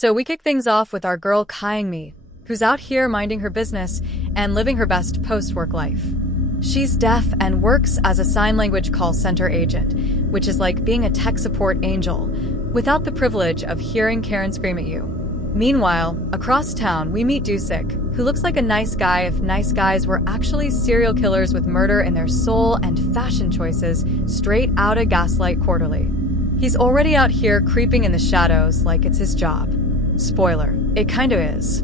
So we kick things off with our girl Kyung-mi, who's out here minding her business and living her best post-work life. She's deaf and works as a sign language call center agent, which is like being a tech support angel, without the privilege of hearing Karen scream at you. Meanwhile, across town, we meet Dusik, who looks like a nice guy if nice guys were actually serial killers with murder in their soul and fashion choices straight out of Gaslight Quarterly. He's already out here creeping in the shadows like it's his job. Spoiler, it kinda is.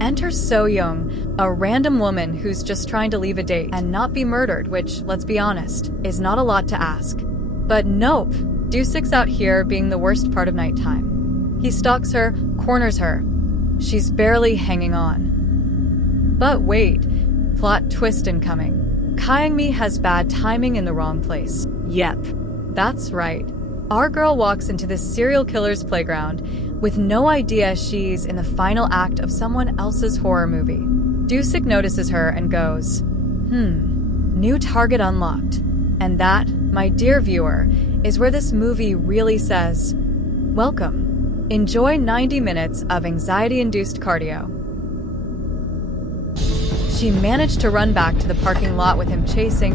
Enter So-young, a random woman who's just trying to leave a date and not be murdered, which, let's be honest, is not a lot to ask. But nope, Dusik's out here being the worst part of nighttime. He stalks her, corners her. She's barely hanging on. But wait, plot twist incoming. Kyung-mi has bad timing in the wrong place. Yep, that's right. Our girl walks into this serial killer's playground with no idea she's in the final act of someone else's horror movie. Dusik notices her and goes, new target unlocked. And that, my dear viewer, is where this movie really says, welcome. Enjoy 90 minutes of anxiety-induced cardio. She managed to run back to the parking lot with him chasing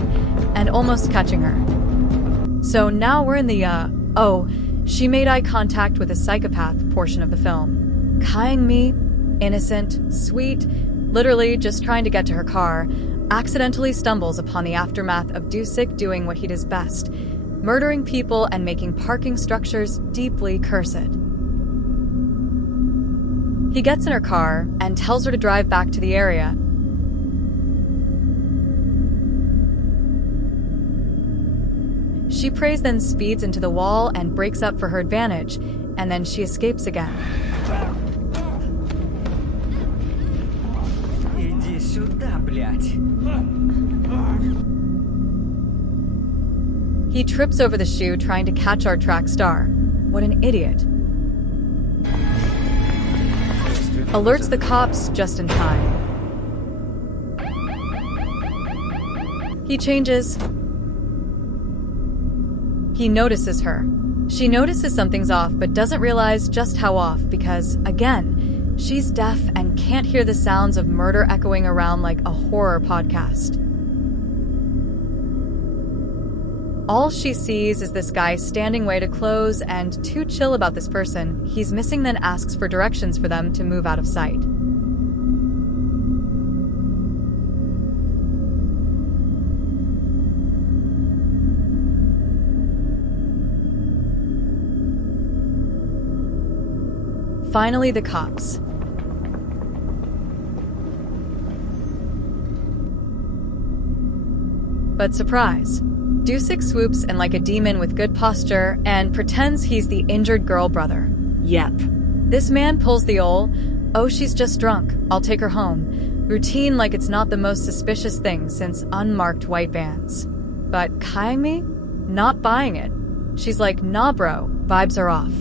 and almost catching her. So now we're in the, she made eye contact with a psychopath portion of the film. Kyung-mi, innocent, sweet, literally just trying to get to her car, accidentally stumbles upon the aftermath of Dusik doing what he does best, murdering people and making parking structures deeply cursed. He gets in her car and tells her to drive back to the area. She prays, then speeds into the wall and breaks up for her advantage, and then she escapes again. Иди сюда, блядь. He trips over the shoe trying to catch our track star. What an idiot. Alerts the cops just in time. He changes. He notices her. She notices something's off but doesn't realize just how off because, again, she's deaf and can't hear the sounds of murder echoing around like a horror podcast. All she sees is this guy standing way to close and too chill about this person he's missing, then asks for directions for them to move out of sight. Finally, the cops. But surprise. Dusik swoops in like a demon with good posture and pretends he's the injured girl brother. Yep. This man pulls the oh, she's just drunk, I'll take her home. Routine like it's not the most suspicious thing since unmarked white vans. But Kyung-mi? Not buying it. She's like, nah bro, vibes are off.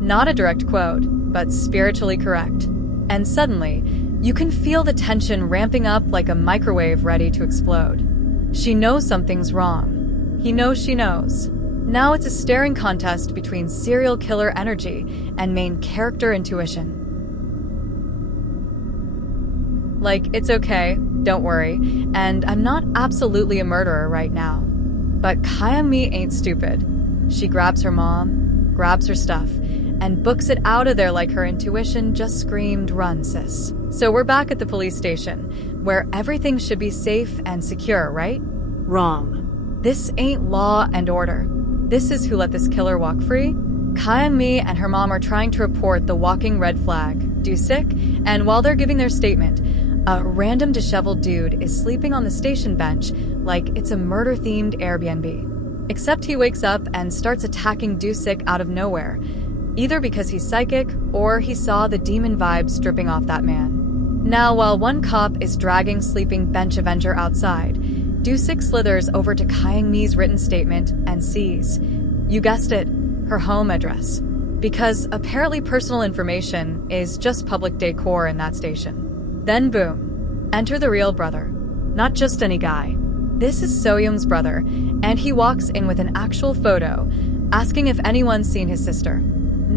Not a direct quote, but spiritually correct. And suddenly, you can feel the tension ramping up like a microwave ready to explode. She knows something's wrong. He knows she knows. Now it's a staring contest between serial killer energy and main character intuition. Like, it's okay, don't worry, and I'm not absolutely a murderer right now. But Kyung-mi ain't stupid. She grabs her mom, grabs her stuff, and books it out of there like her intuition just screamed, run, sis. So we're back at the police station, where everything should be safe and secure, right? Wrong. This ain't law and order. This is who let this killer walk free. Kyung-mi and her mom are trying to report the walking red flag, Dusik, and while they're giving their statement, a random disheveled dude is sleeping on the station bench like it's a murder-themed Airbnb. Except he wakes up and starts attacking Dusik out of nowhere, either because he's psychic or he saw the demon vibes dripping off that man. Now, while one cop is dragging sleeping bench avenger outside, Dusik slithers over to Kyung-mi's written statement and sees, you guessed it, her home address. Because apparently personal information is just public decor in that station. Then boom, enter the real brother. Not just any guy. This is So-young's brother, and he walks in with an actual photo, asking if anyone's seen his sister.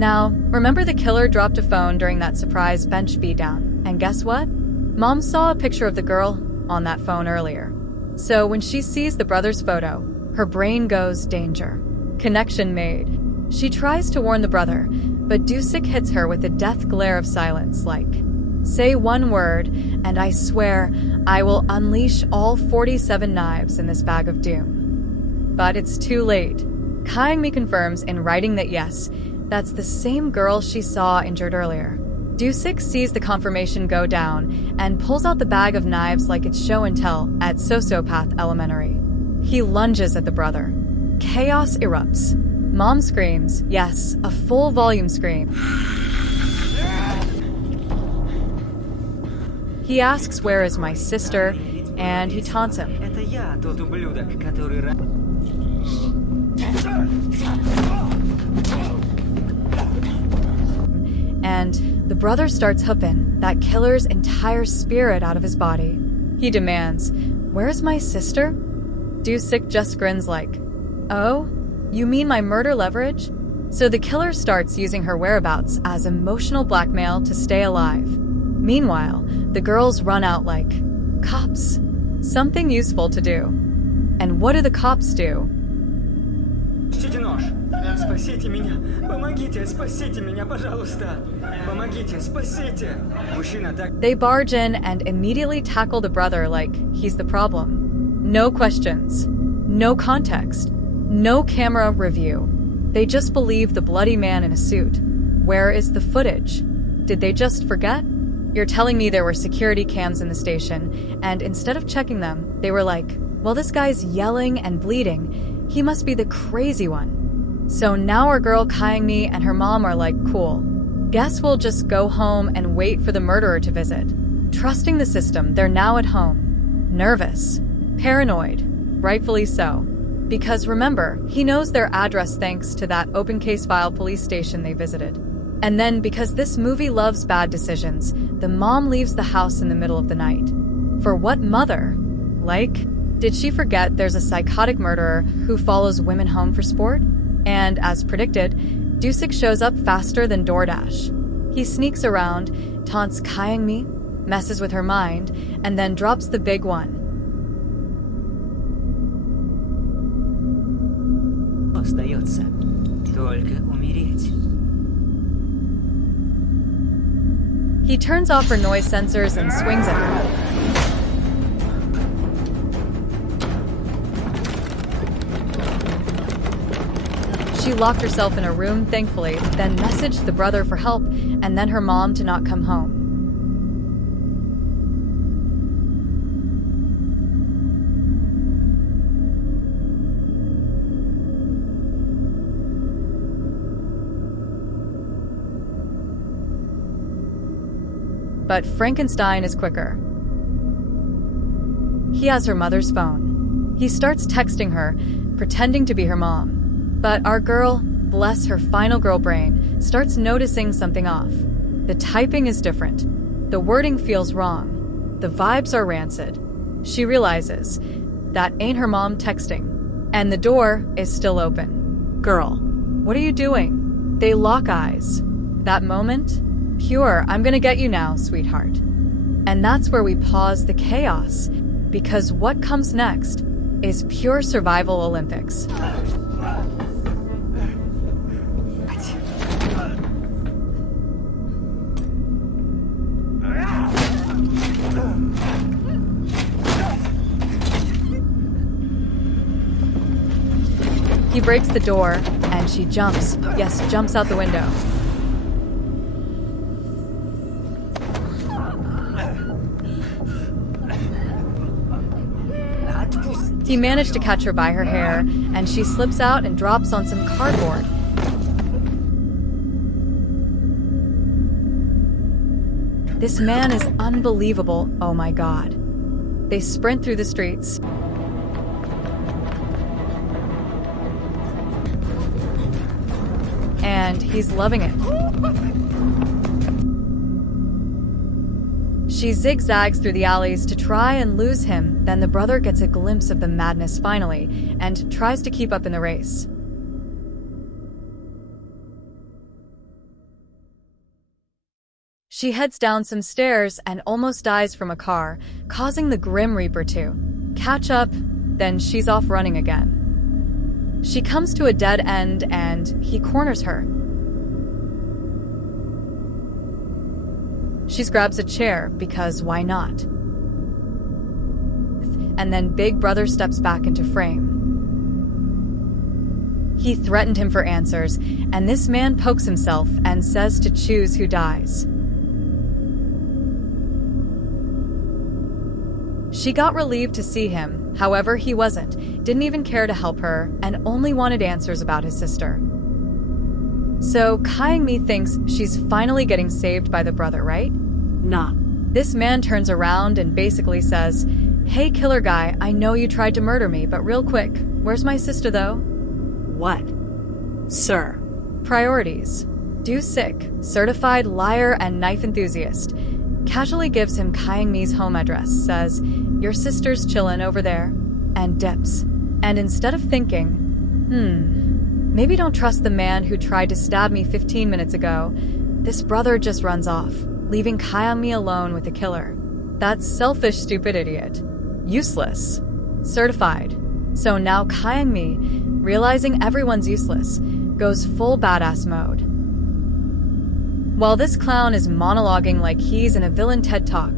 Now, remember the killer dropped a phone during that surprise bench beatdown, and guess what? Mom saw a picture of the girl on that phone earlier. So when she sees the brother's photo, her brain goes danger. Connection made. She tries to warn the brother, but Dusik hits her with a death glare of silence like, "Say one word, and I swear I will unleash all 47 knives in this bag of doom." But it's too late. Kyungmi confirms in writing that yes, that's the same girl she saw injured earlier. Dusik sees the confirmation go down and pulls out the bag of knives like it's show and tell at Psychopath Elementary. He lunges at the brother. Chaos erupts. Mom screams, yes, a full volume scream. He asks where is my sister, and he taunts him. Это я тот ублюдок, который... And the brother starts whooping that killer's entire spirit out of his body. He demands, "Where's my sister?" Dusik just grins like, "Oh, you mean my murder leverage?" So the killer starts using her whereabouts as emotional blackmail to stay alive. Meanwhile, the girls run out like, "Cops, something useful to do." And what do the cops do? Спасите нож! Спасите меня! Помогите! Спасите меня, пожалуйста! Помогите! Спасите! Мужчина так... They barge in and immediately tackle the brother like he's the problem. No questions. No context. No camera review. They just believe the bloody man in a suit. Where is the footage? Did they just forget? You're telling me there were security cams in the station, and instead of checking them, they were like, well, this guy's yelling and bleeding. He must be the crazy one. So now our girl Kyungmi and her mom are like, cool. Guess we'll just go home and wait for the murderer to visit. Trusting the system, they're now at home. Nervous. Paranoid. Rightfully so. Because remember, he knows their address thanks to that open case file police station they visited. And then, because this movie loves bad decisions, the mom leaves the house in the middle of the night. For what mother? Like, did she forget there's a psychotic murderer who follows women home for sport? And as predicted, Dusik shows up faster than DoorDash. He sneaks around, taunts Kyungmi, messes with her mind, and then drops the big one. Остается только умереть. He turns off her noise sensors and swings at her. She locked herself in a room, thankfully, then messaged the brother for help, and then her mom to not come home. But Frankenstein is quicker. He has her mother's phone. He starts texting her, pretending to be her mom. But our girl, bless her final girl brain, starts noticing something off. The typing is different. The wording feels wrong. The vibes are rancid. She realizes that ain't her mom texting. And the door is still open. Girl, what are you doing? They lock eyes. That moment? Pure, I'm gonna get you now, sweetheart. And that's where we pause the chaos, because what comes next is pure survival Olympics. He breaks the door, and she jumps, yes, jumps out the window. He managed to catch her by her hair, and she slips out and drops on some cardboard. This man is unbelievable, oh my god. They sprint through the streets. And he's loving it. She zigzags through the alleys to try and lose him, then the brother gets a glimpse of the madness finally, and tries to keep up in the race. She heads down some stairs and almost dies from a car, causing the Grim Reaper to catch up, then she's off running again. She comes to a dead end and he corners her. She grabs a chair because why not? And then Big Brother steps back into frame. He threatened him for answers, and this man pokes himself and says to choose who dies. She got relieved to see him, however he wasn't, didn't even care to help her, and only wanted answers about his sister. So Kyung-mi thinks she's finally getting saved by the brother, right? Nah. This man turns around and basically says, "Hey killer guy, I know you tried to murder me, but real quick, where's my sister though?" What? Sir. Priorities. Do-Sik, certified liar and knife enthusiast, casually gives him Kyung-mi's home address, says, "Your sister's chillin' over there," and dips. And instead of thinking, maybe don't trust the man who tried to stab me 15 minutes ago, this brother just runs off, leaving Kyung-mi alone with the killer. That's selfish, stupid idiot. Useless. Certified. So now Kyung-mi, realizing everyone's useless, goes full badass mode. While this clown is monologuing like he's in a villain TED Talk,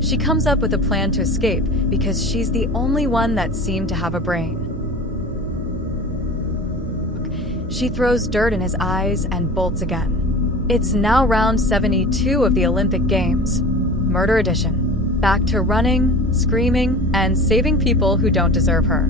she comes up with a plan to escape because she's the only one that seemed to have a brain. She throws dirt in his eyes and bolts again. It's now round 72 of the Olympic Games. Murder edition. Back to running, screaming, and saving people who don't deserve her.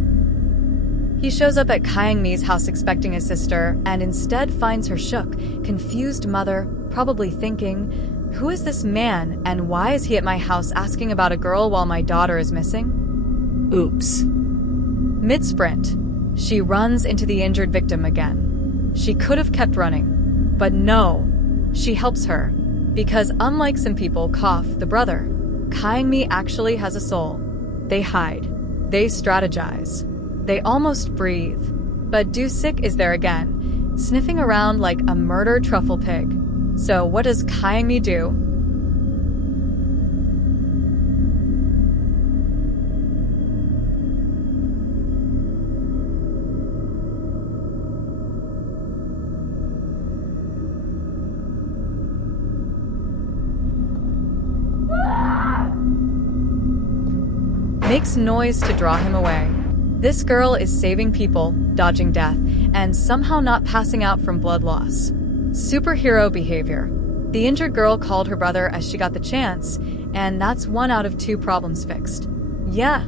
He shows up at Kyung-mi's house expecting his sister, and instead finds her shook, confused mother, probably thinking, who is this man and why is he at my house asking about a girl while my daughter is missing? Oops. Mid-sprint, she runs into the injured victim again. She could have kept running, but no, she helps her, because unlike some people cough the brother, Kyung-mi actually has a soul. They hide. They strategize. They almost breathe. But Do-Sik is there again, sniffing around like a murdered truffle pig. So what does Kyung-mi do? Makes noise to draw him away. This girl is saving people, dodging death, and somehow not passing out from blood loss. Superhero behavior. The injured girl called her brother as she got the chance, and that's 1 out of 2 problems fixed. Yeah,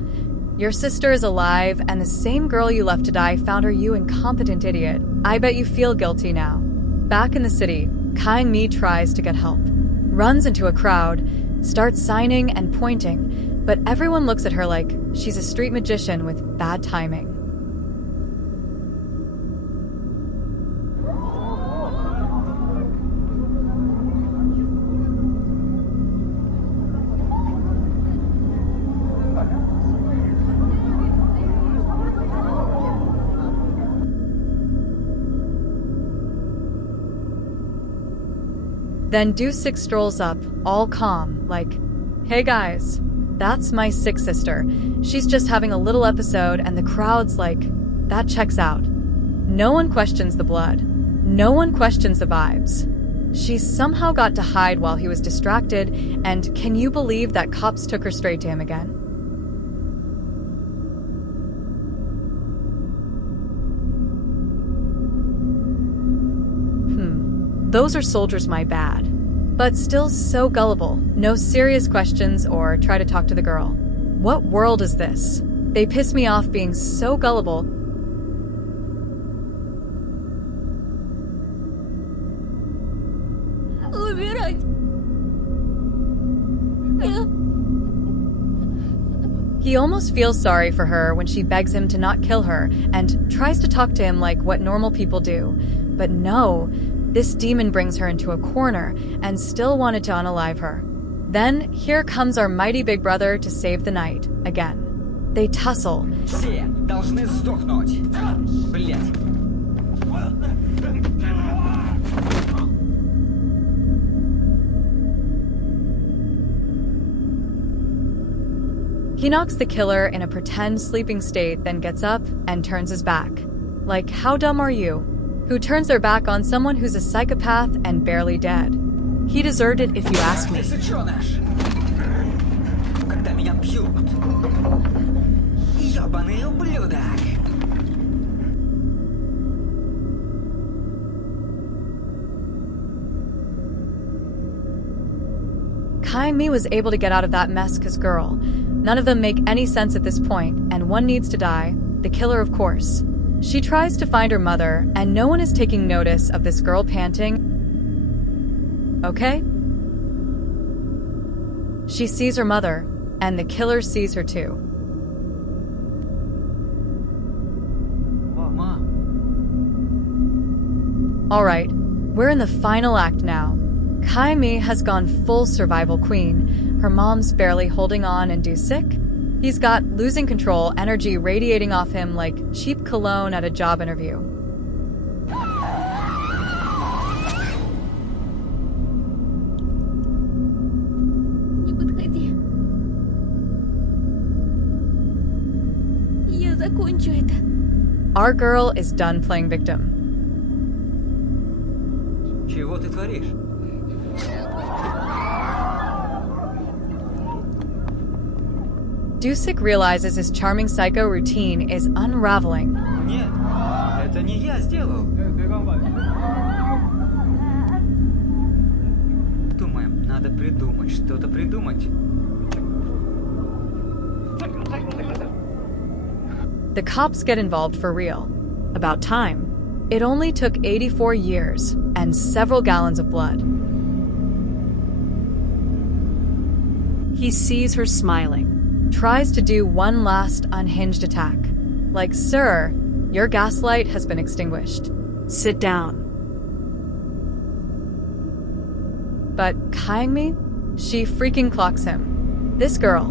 your sister is alive, and the same girl you left to die found her, you incompetent idiot. I bet you feel guilty now. Back in the city, Kyung-mi tries to get help. Runs into a crowd, starts signing and pointing, but everyone looks at her like she's a street magician with bad timing. Then Do-Sik strolls up, all calm, like, "Hey guys, that's my sick sister. She's just having a little episode," and the crowd's like, "That checks out." No one questions the blood. No one questions the vibes. She somehow got to hide while he was distracted, and can you believe that cops took her straight to him again? Those are soldiers, my bad. But still so gullible, no serious questions or try to talk to the girl. What world is this? They piss me off being so gullible. He almost feels sorry for her when she begs him to not kill her and tries to talk to him like what normal people do. But no, this demon brings her into a corner and still wanted to unalive her. Then here comes our mighty big brother to save the night again. They tussle. Все должны сдохнуть. Блять. He knocks the killer in a pretend sleeping state, then gets up and turns his back. Like, how dumb are you? Who turns their back on someone who's a psychopath and barely dead? He deserved it if you ask me. Сычёныш! Когда меня бьют. Ёбаный ублюдок! Kaimi was able to get out of that mess because girl. None of them make any sense at this point, and one needs to die. The killer, of course. She tries to find her mother, and no one is taking notice of this girl panting. Okay? She sees her mother, and the killer sees her too. Ма. Alright, we're in the final act now. Kaimi has gone full survival queen. Her mom's barely holding on and sick. He's got losing control energy radiating off him like cheap cologne at a job interview. Не подходи. Я закончу это. Our girl is done playing victim. Чего ты творишь? Dusik realizes his charming psycho routine is unraveling. Нет, это не я сделал. Думаем, надо придумать, что-то придумать. The cops get involved for real. About time. It only took 84 years and several gallons of blood. He sees her smiling. Tries to do one last unhinged attack. Like, sir, your gaslight has been extinguished. Sit down. But Kaimi? She freaking clocks him. This girl,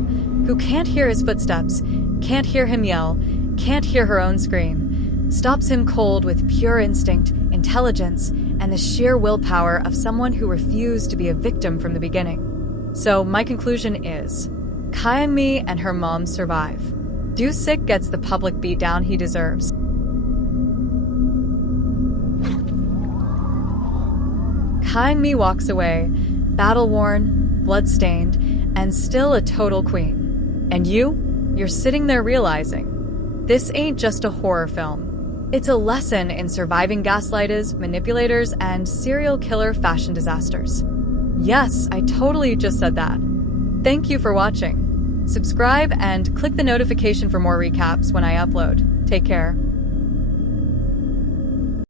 who can't hear his footsteps, can't hear him yell, can't hear her own scream, stops him cold with pure instinct, intelligence, and the sheer willpower of someone who refused to be a victim from the beginning. So my conclusion is, Kaimi and her mom survive. Dusik gets the public beatdown he deserves. Kaimi walks away, battle-worn, blood-stained, and still a total queen. And you're sitting there realizing, this ain't just a horror film. It's a lesson in surviving gaslighters, manipulators, and serial killer fashion disasters. Yes, I totally just said that. Thank you for watching. Subscribe and click the notification for more recaps when I upload. Take care.